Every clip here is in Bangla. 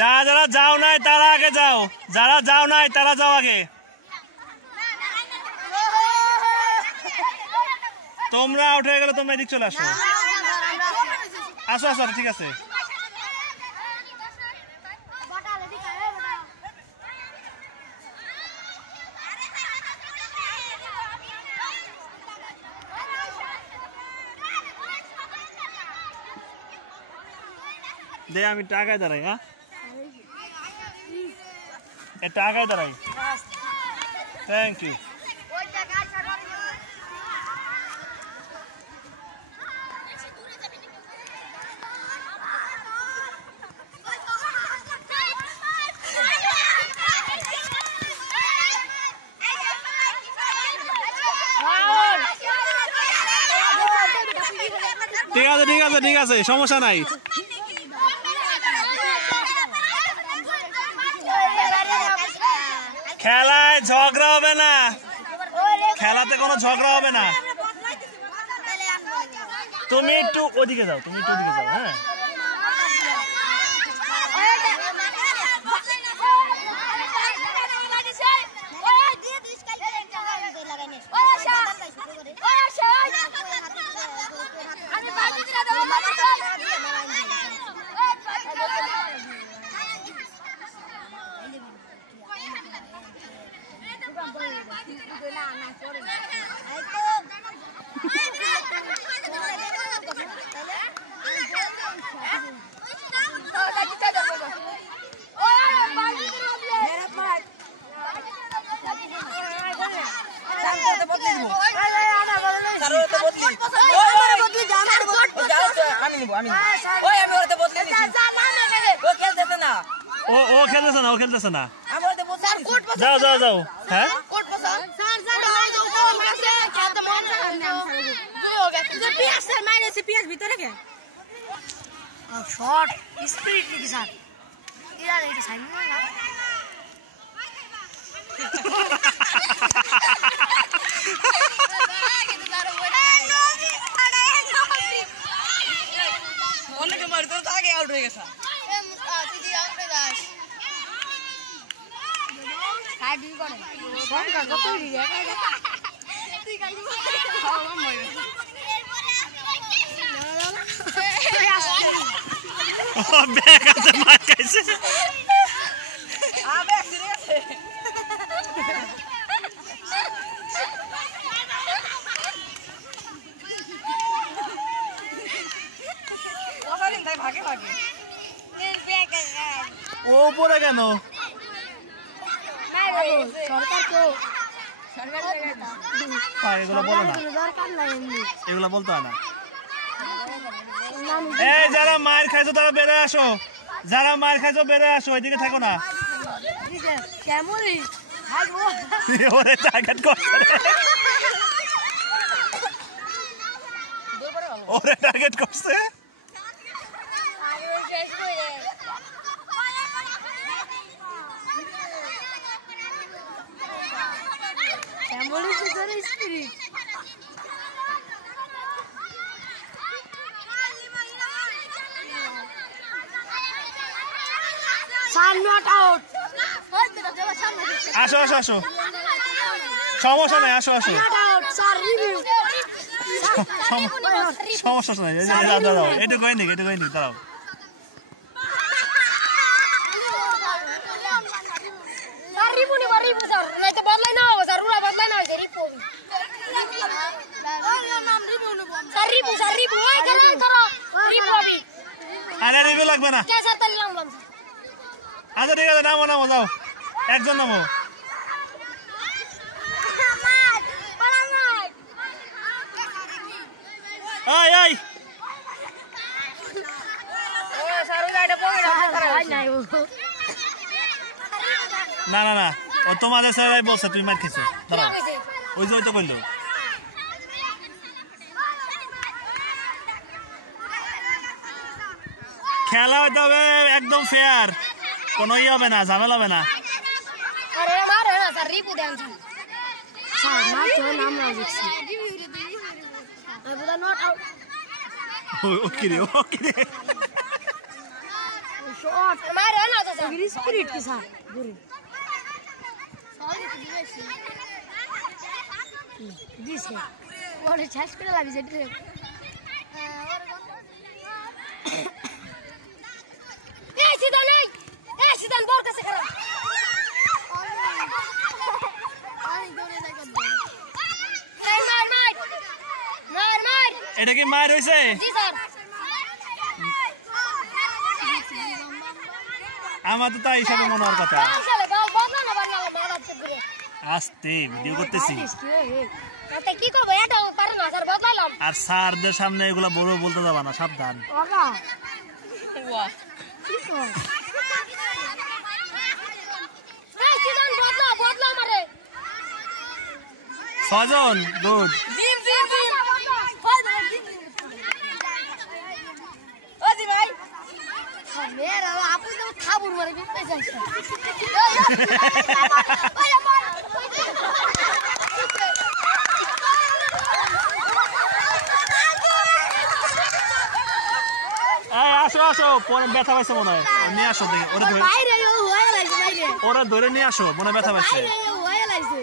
যারা যাও নাই তারা আগে যাও, যারা যাও নাই তারা যাও আগে। তোমরা আউট হয়ে গেলে তোমরা এদিক চলে আসো। আসো আসো, ঠিক আছে। দে আমি টাকায় দাঁড়াই। হ্যাঁ টাকায় দাঁড়াই। Thank you. ঠিক আছে ঠিক আছে ঠিক আছে, সমস্যা নাই। খেলায় ঝগড়া হবে না, খেলাতে কোনো ঝগড়া হবে না। তুমি একটু ওদিকে যাও, তুমি একটু ওদিকে যাও। হ্যাঁ ও খেলতেছে না, ও খেলতেছে না। যাও যাও যাও। হ্যাঁ অনেকে মারতো তো আগে আউট হয়ে গেছে। ও উপরে কেন? এগুলো বলো না, এগুলো বলতে হয় না। এই যারা মার খাইছো তারা বেড়ে আসো, যারা মার খাইছো বেড়ে আসো, ওইদিকে থাকো না। ওরে টার্গেট করছে, ওরে টার্গেট করছে। আসো আসো আসো, সমস্যা নাই, আসো আসো, সমস্যা নাই। দাঁড়াও, এটুকু হয়নি, এটুকু হয়নি, দাঁড়াও। আরে রিভিউ লাগবে না। আচ্ছা ঠিক আছে, নামো নামো, যাও একজন নামো। না না না, ও তোমাদের স্যারাই বলছে তুমি মার খেয়েছো। দাঁড়াও, ওই যে ওই তো করলো। খেলা হইতে হবে একদম ফেয়ার, কোনো ইয়ে হবে না, ঝামেলা হবে না। मारे ना तो स्पिरिट के साथ गुरु दिस है और छाछ করে লাগি যেতে এই সিদান বল কাছে খেলা আই দৌড়ে লাগা মার এটা কি মার হইছে জি স্যার আমার তো তাই হিসাবে মনে হওয়ার কথা আস্তে ভিডিও করতেছি কি করবো এটা পারে না স্যার বদলাইলাম আর স্যারদের সামনে এগুলা বড় বলতে যাবা না সাবধান বদলা মারে 6 জন গুড मेरा आपू तो खाबुर मारे भी पैसा আসো আসো পরে ব্যথা পাইছে মনে হয় নিয়ে আসো দেখি ওরে ধরে বাইরে হয়ে লাগছে বাইরে ওরে ধরে নিয়ে আসো মনে ব্যথা পাইছে বাইরে হয়ে লাগছে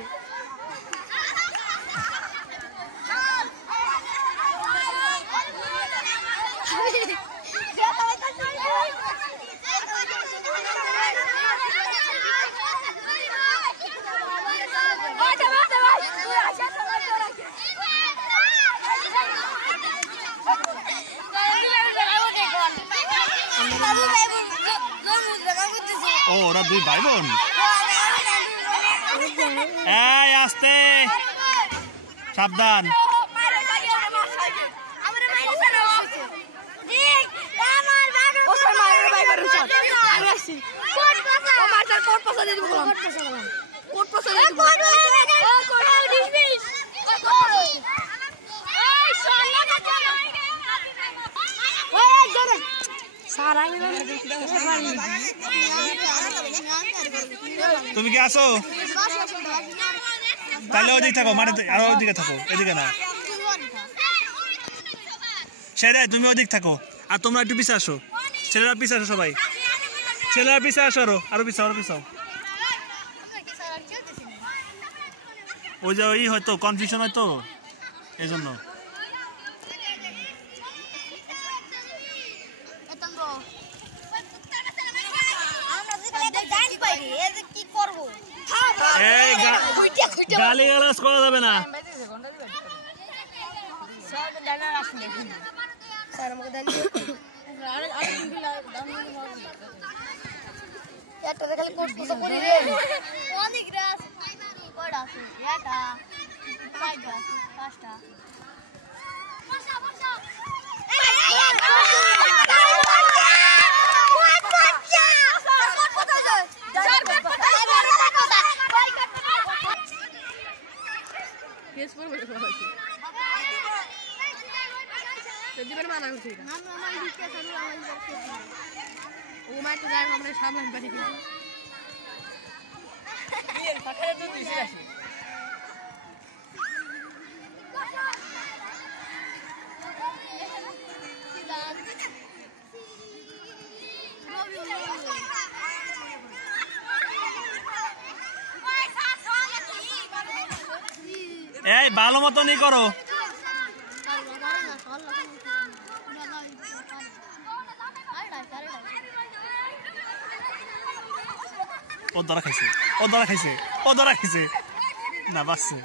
ও ওরা দুই ভাই বোন এই আস্তে সাবধান তুমি কি আসো তাহলে ওদিকে থাকো মানে আরো ওদিকে থাকো এদিকে না সেরে তুমি ওদিক থাকো আর তোমরা একটু পিছে আসো ছেলেরা পিছে আসো সবাই ছেলেরা পিছে আসো আরো পিছাও ওই যে ওই হয়তো কনফিউশন হয়তো এই জন্য গালি গালাজ করা যাবে না এই ভালো মতনই করো ও ধরা খাইছে না বাসছে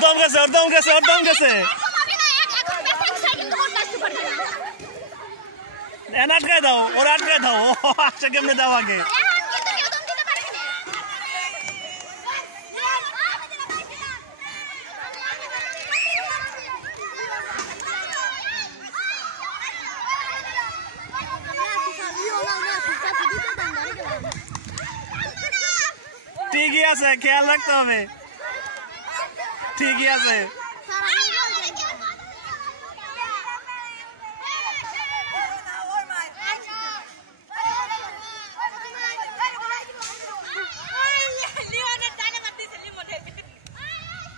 ওরদম গেছে আটকায় দাও ওরা আটকায় দাও আচ্ছা কেমনে দাও আগে ঠিকই আছে খেয়াল রাখতে হবে ঠিকই আছে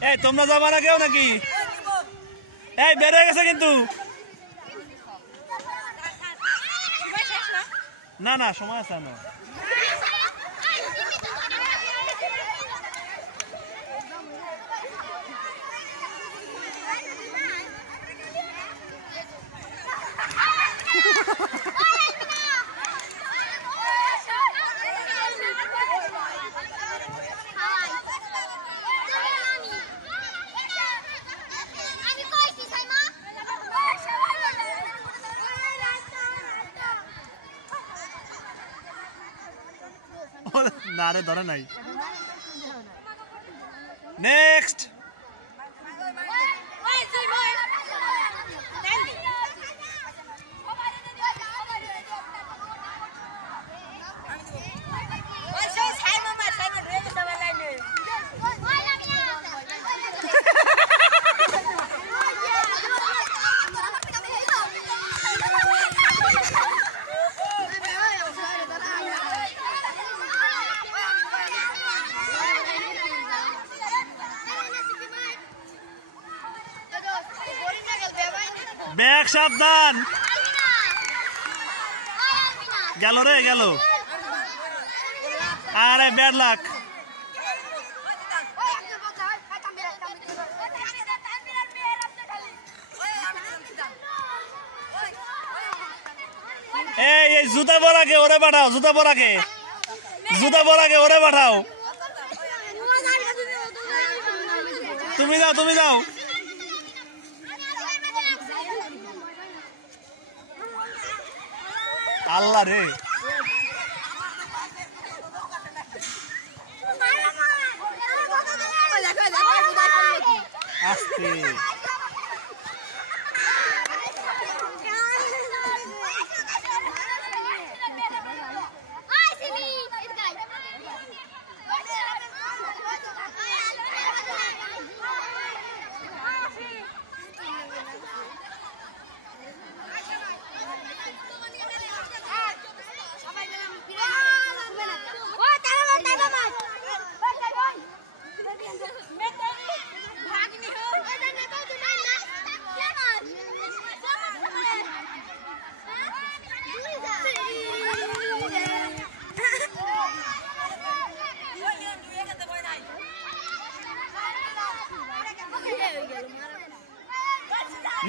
এই তোমরা যাবা না কেউ নাকি? এই বের হয়ে গেছে কিন্তু। না না সময় আছে না। না রে ধরে নাই। নেক্সট ব্যাগ সাবধান। গেল রে গেল। আরে ব্যাড লাক। এই জুতা পরাকে ওরে পাঠাও, জুতা পরাকে, জুতা পরাকে ওরে পাঠাও। তুমি যাও, তুমি যাও। আল্লাহ রে আস্তে।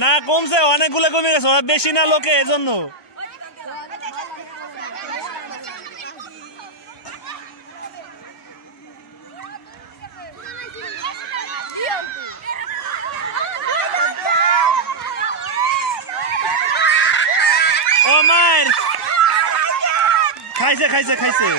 না কমছে, অনেকগুলো কমে গেছে, বেশি না লোকে এজন্য। ও মার খাইছে খাইছে খাইছে।